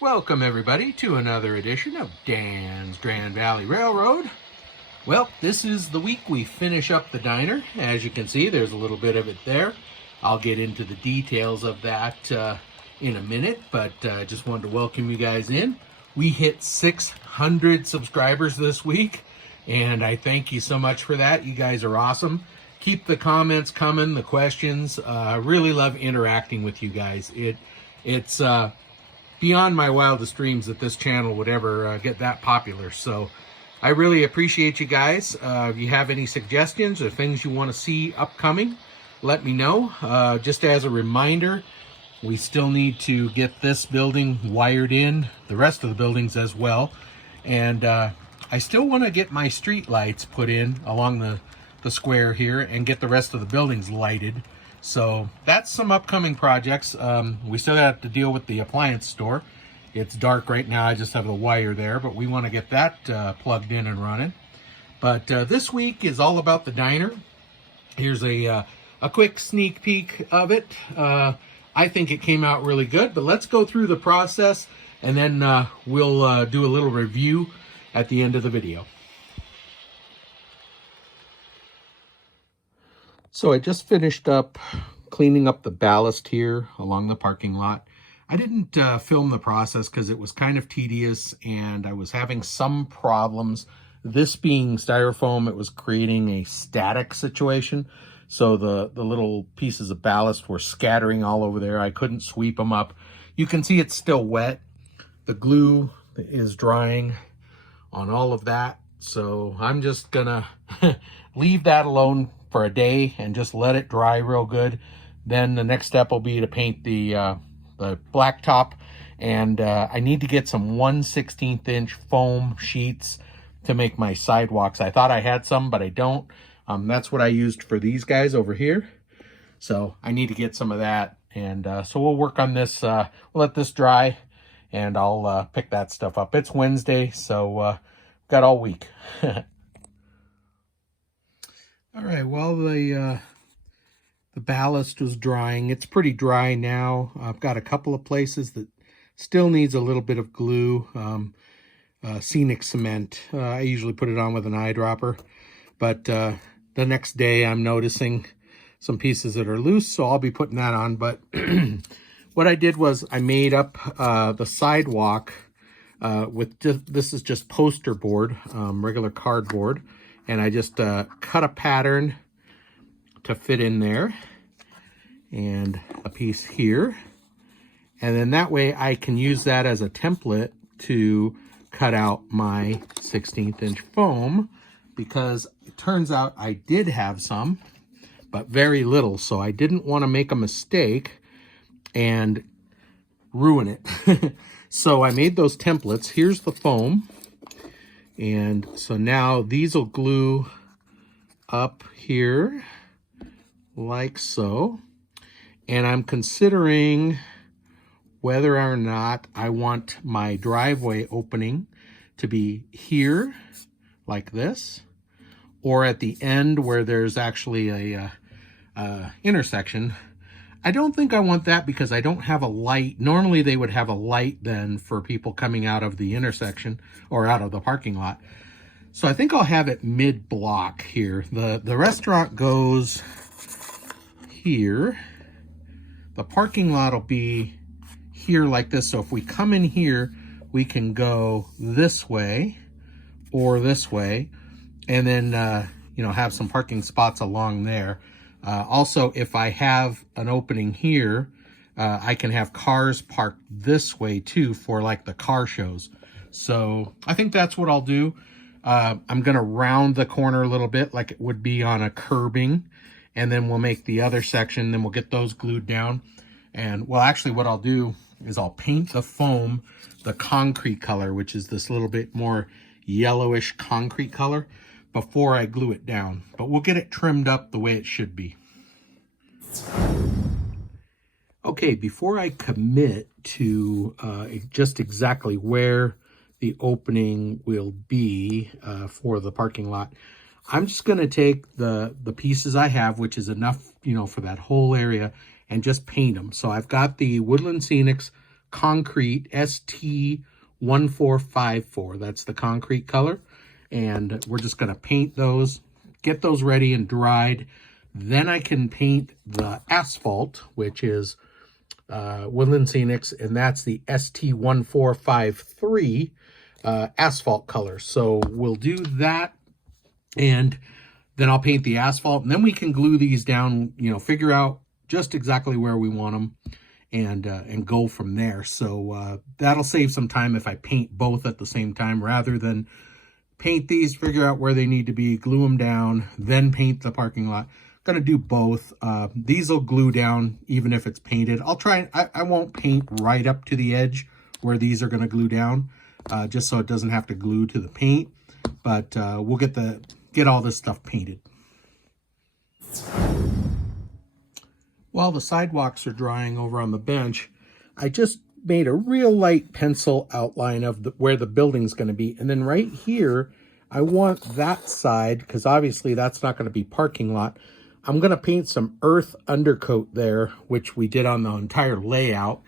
Welcome everybody to another edition of Dan's Grand Valley Railroad. Well, this is the week we finish up the diner. As you can see, there's a little bit of it there. I'll get into the details of that in a minute, but just wanted to welcome you guys in. We hit 600 subscribers this week, and I thank you so much for that. You guys are awesome. Keep the comments coming, the questions. I really love interacting with you guys. It's beyond my wildest dreams that this channel would ever get that popular. So I really appreciate you guys. If you have any suggestions or things you want to see upcoming, let me know. Just as a reminder, we still need to get this building wired in, the rest of the buildings as well. And I still want to get my street lights put in along the square here and get the rest of the buildings lighted. So that's some upcoming projects. We still have to deal with the appliance store. It's dark right now. I just have a wire there, but we want to get that plugged in and running. But this week is all about the diner. Here's a quick sneak peek of it. I think it came out really good, but let's go through the process and then we'll do a little review at the end of the video. So I just finished up cleaning up the ballast here along the parking lot. I didn't film the process because it was kind of tedious and I was having some problems. This being styrofoam, it was creating a static situation. So the little pieces of ballast were scattering all over there. I couldn't sweep them up. You can see it's still wet. The glue is drying on all of that. So I'm just gonna leave that alone for a day and just let it dry real good. Then the next step will be to paint the blacktop, and I need to get some 1/16 inch foam sheets to make my sidewalks. I thought I had some, but I don't. That's what I used for these guys over here. So I need to get some of that, and so we'll work on this. We'll let this dry, and I'll pick that stuff up. It's Wednesday, so got all week. All right, well, the ballast was drying. It's pretty dry now. I've got a couple of places that still needs a little bit of glue, scenic cement. I usually put it on with an eyedropper, but the next day I'm noticing some pieces that are loose, so I'll be putting that on. But what I did was I made up the sidewalk with this is just poster board, regular cardboard. And I just cut a pattern to fit in there and a piece here. And then that way I can use that as a template to cut out my 16th inch foam, because it turns out I did have some, but very little. So I didn't want to make a mistake and ruin it. So I made those templates. Here's the foam. And so now these will glue up here like so. And I'm considering whether or not I want my driveway opening to be here like this, or at the end where there's actually a intersection. I don't think I want that because I don't have a light. Normally they would have a light then for people coming out of the intersection or out of the parking lot. So I think I'll have it mid-block here. The restaurant goes here. The parking lot will be here like this. So if we come in here, we can go this way or this way, and then have some parking spots along there. Also, if I have an opening here, I can have cars parked this way too for like the car shows. So I think that's what I'll do. I'm going to round the corner a little bit like it would be on a curbing, and then we'll make the other section, then we'll get those glued down. And well, actually what I'll do is I'll paint the foam the concrete color, which is this little bit more yellowish concrete color, before I glue it down. But we'll get it trimmed up the way it should be. Okay, before I commit to just exactly where the opening will be for the parking lot, I'm just going to take the pieces I have, which is enough, for that whole area, and just paint them. So I've got the Woodland Scenics concrete ST1454. That's the concrete color. And we're just going to paint those, get those ready and dried. Then I can paint the asphalt, which is Woodland Scenics, and that's the ST1453 asphalt color. So we'll do that, and then I'll paint the asphalt, and then we can glue these down, you know, figure out just exactly where we want them, and go from there. So that'll save some time if I paint both at the same time, rather than paint these, figure out where they need to be, glue them down, then paint the parking lot. I'm gonna do both. These will glue down even if it's painted. I'll try, I won't paint right up to the edge where these are gonna glue down, just so it doesn't have to glue to the paint. But we'll get all this stuff painted. While the sidewalks are drying over on the bench, I just made a real light pencil outline of where the building's going to be. And then right here, I want that side, because obviously that's not going to be parking lot. I'm going to paint some earth undercoat there, which we did on the entire layout.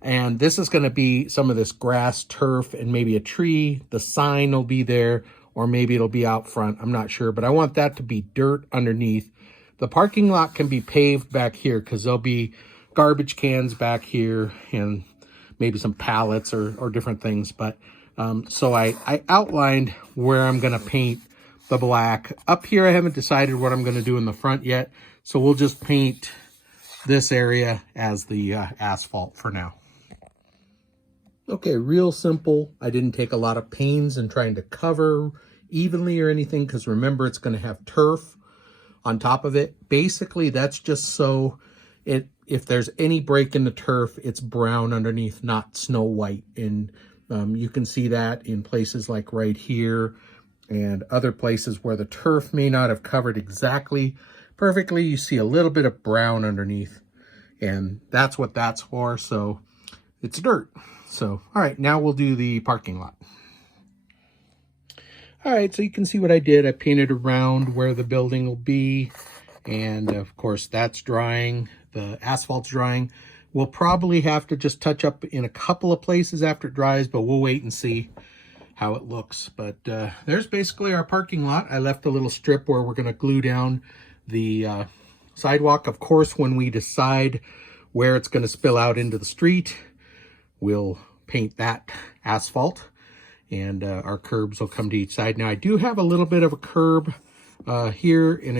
And this is going to be some of this grass, turf, and maybe a tree. The sign will be there, or maybe it'll be out front. I'm not sure, but I want that to be dirt underneath. The parking lot can be paved back here because there'll be garbage cans back here and maybe some pallets or different things. But so I outlined where I'm going to paint the black. Up here, I haven't decided what I'm going to do in the front yet. So we'll just paint this area as the asphalt for now. Okay, real simple. I didn't take a lot of pains in trying to cover evenly or anything, because remember, it's going to have turf on top of it. Basically, that's just so if there's any break in the turf, it's brown underneath, not snow white. And you can see that in places like right here and other places where the turf may not have covered exactly perfectly. You see a little bit of brown underneath, and that's what that's for. So it's dirt. So, all right, now we'll do the parking lot. All right, so you can see what I did. I painted around where the building will be. And of course, that's drying. The asphalt's drying. We'll probably have to just touch up in a couple of places after it dries, but we'll wait and see how it looks. But there's basically our parking lot. I left a little strip where we're going to glue down the sidewalk. Of course, when we decide where it's going to spill out into the street, we'll paint that asphalt. And our curbs will come to each side. Now I do have a little bit of a curb here, and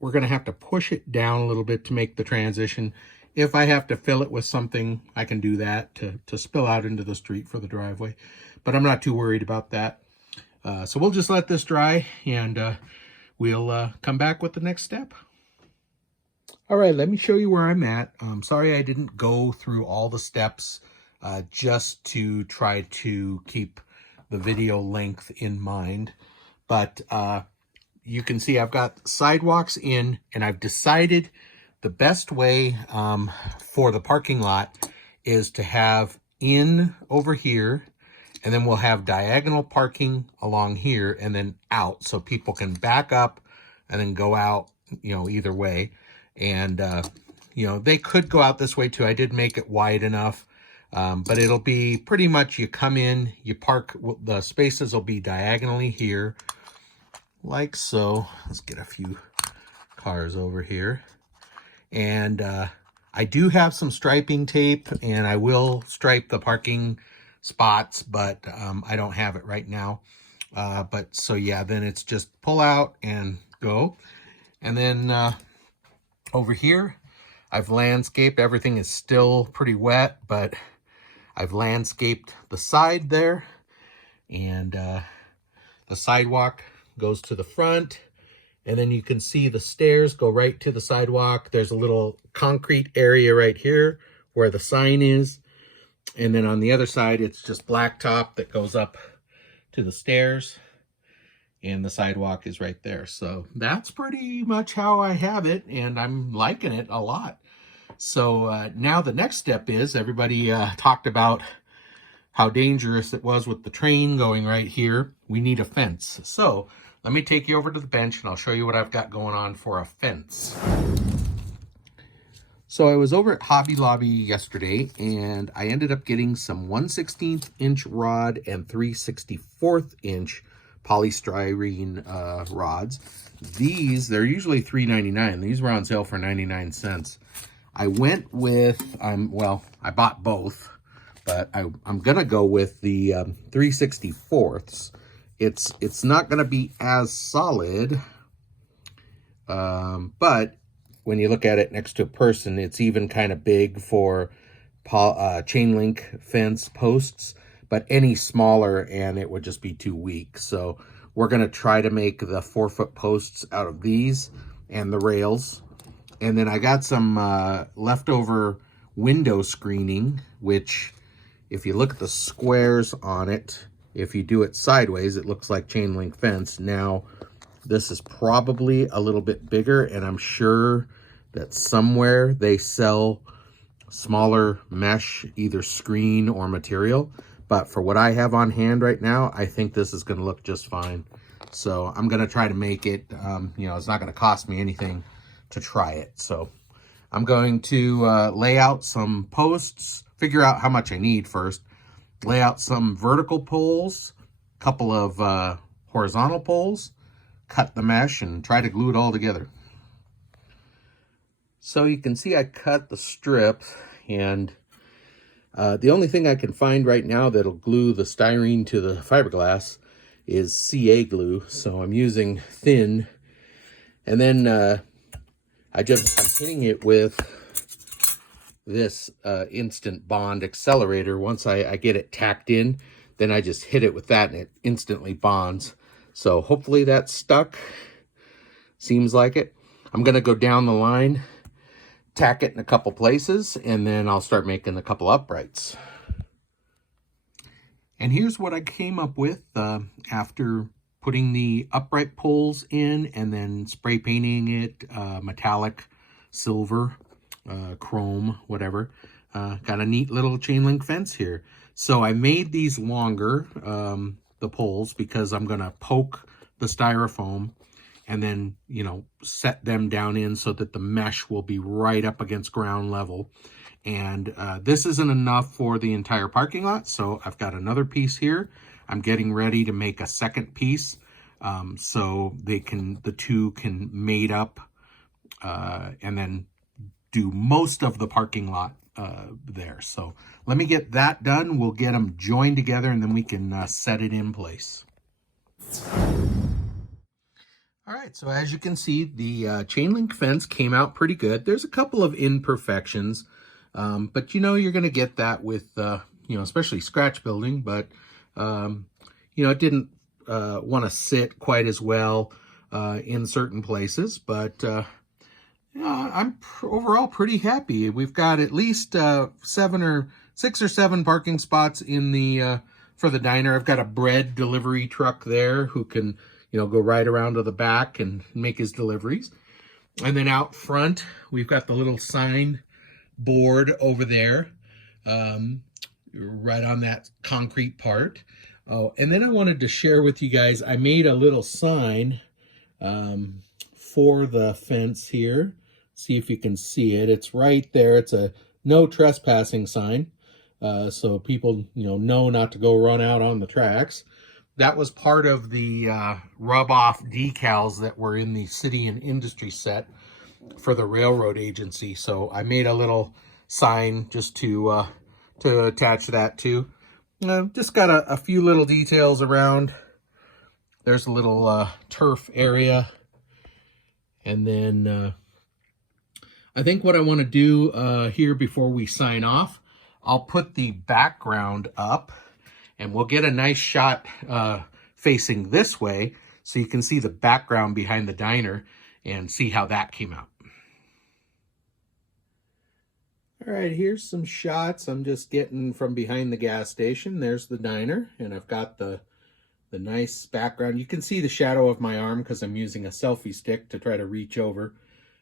we're gonna have to push it down a little bit to make the transition. If I have to fill it with something, I can do that to spill out into the street for the driveway. But I'm not too worried about that. So we'll just let this dry, and we'll come back with the next step. All right, let me show you where I'm at. Sorry I didn't go through all the steps just to try to keep the video length in mind. But you can see I've got sidewalks in, and I've decided the best way for the parking lot is to have in over here, and then we'll have diagonal parking along here and then out, so people can back up and then go out, you know, either way. And, you know, they could go out this way too. I did make it wide enough. But it'll be pretty much, you come in, you park, the spaces will be diagonally here, like so. Let's get a few cars over here. And I do have some striping tape, and I will stripe the parking spots, but I don't have it right now. But so yeah, then it's just pull out and go. And then over here, I've landscaped. Everything is still pretty wet, but I've landscaped the side there, and the sidewalk goes to the front, and then you can see the stairs go right to the sidewalk. There's a little concrete area right here where the sign is, and then on the other side, it's just blacktop that goes up to the stairs, and the sidewalk is right there. So that's pretty much how I have it, and I'm liking it a lot. So now the next step is, everybody talked about how dangerous it was with the train going right here. We need a fence. So let me take you over to the bench, and I'll show you what I've got going on for a fence. So I was over at Hobby Lobby yesterday, and I ended up getting some 1/16 inch rod and 3/64 inch polystyrene rods. These, they're usually $3.99. These were on sale for 99 cents. I went with, well, I bought both, but I'm gonna go with the 3/64. It's not gonna be as solid, but when you look at it next to a person, it's even kind of big for chain link fence posts, but any smaller and it would just be too weak. So we're going to try to make the 4-foot posts out of these and the rails. And then I got some leftover window screening, which if you look at the squares on it, if you do it sideways, it looks like chain link fence. Now, this is probably a little bit bigger, and I'm sure that somewhere they sell smaller mesh, either screen or material. But for what I have on hand right now, I think this is going to look just fine. So I'm going to try to make it, you know, it's not going to cost me anything to try it. So I'm going to lay out some posts, figure out how much I need first, lay out some vertical poles, a couple of horizontal poles, cut the mesh, and try to glue it all together. So you can see I cut the strip, and the only thing I can find right now that'll glue the styrene to the fiberglass is CA glue. So I'm using thin, and then I'm hitting it with this instant bond accelerator. Once I get it tacked in, then I just hit it with that and it instantly bonds. So hopefully that's stuck. Seems like it. I'm going to go down the line, tack it in a couple places, and then I'll start making a couple uprights. And here's what I came up with after putting the upright poles in and then spray painting it metallic silver, chrome, whatever. Got a neat little chain link fence here. So I made these longer, the poles, because I'm going to poke the styrofoam and then, you know, set them down in so that the mesh will be right up against ground level. And this isn't enough for the entire parking lot, so I've got another piece here. I'm getting ready to make a second piece, so the two can mate up and then do most of the parking lot there. So let me get that done. We'll get them joined together, and then we can set it in place. All right, so as you can see, the chain link fence came out pretty good. There's a couple of imperfections, but you know you're going to get that with, you know, especially scratch building, but, you know, it didn't want to sit quite as well in certain places, but I'm overall pretty happy. We've got at least 6 or 7 parking spots in the for the diner. I've got a bread delivery truck there who can, you know, go right around to the back and make his deliveries. And then out front, we've got the little sign board over there, right on that concrete part. Oh, and then I wanted to share with you guys, I made a little sign for the fence here. See if you can see it. It's right there. It's a no trespassing sign. So people, you know not to go run out on the tracks. That was part of the rub-off decals that were in the city and industry set for the railroad agency. So I made a little sign just to attach that to. Just got a few little details around. There's a little turf area. And then I think what I want to do here before we sign off, I'll put the background up and we'll get a nice shot facing this way so you can see the background behind the diner and see how that came out. All right, here's some shots I'm just getting from behind the gas station. There's the diner, and I've got the nice background. You can see the shadow of my arm because I'm using a selfie stick to try to reach over.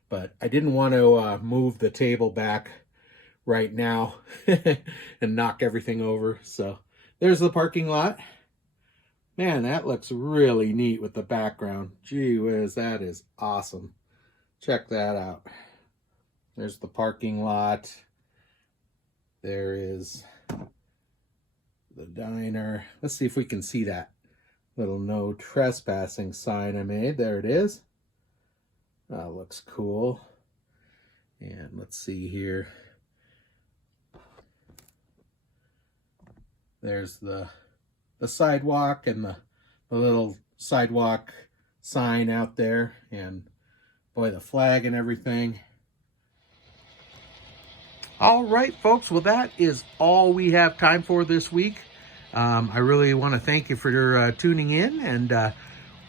But I didn't want to move the table back right now and knock everything over. So there's the parking lot. Man, that looks really neat with the background. Gee whiz, that is awesome. Check that out. There's the parking lot. There is the diner. Let's see if we can see that little no trespassing sign I made. There it is. Looks cool. And let's see here. There's the sidewalk and the little sidewalk sign out there, and boy, the flag and everything. All right, folks, well, that is all we have time for this week. I really want to thank you for tuning in and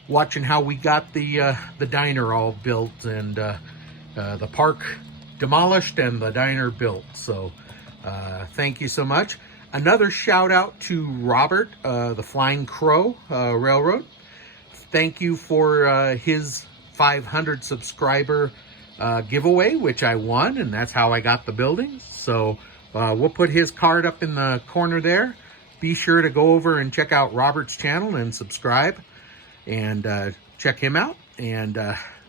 watching how we got the diner all built, and the park demolished and the diner built. So thank you so much. Another shout out to Robert, the Flying Crow Railroad. Thank you for his 500 subscriber giveaway, which I won, and that's how I got the buildings. So we'll put his card up in the corner there. Be sure to go over and check out Robert's channel and subscribe and check him out. And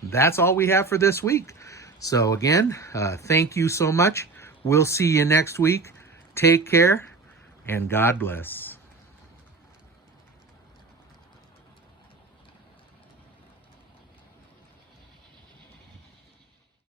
that's all we have for this week. So again, thank you so much. We'll see you next week. Take care, and God bless.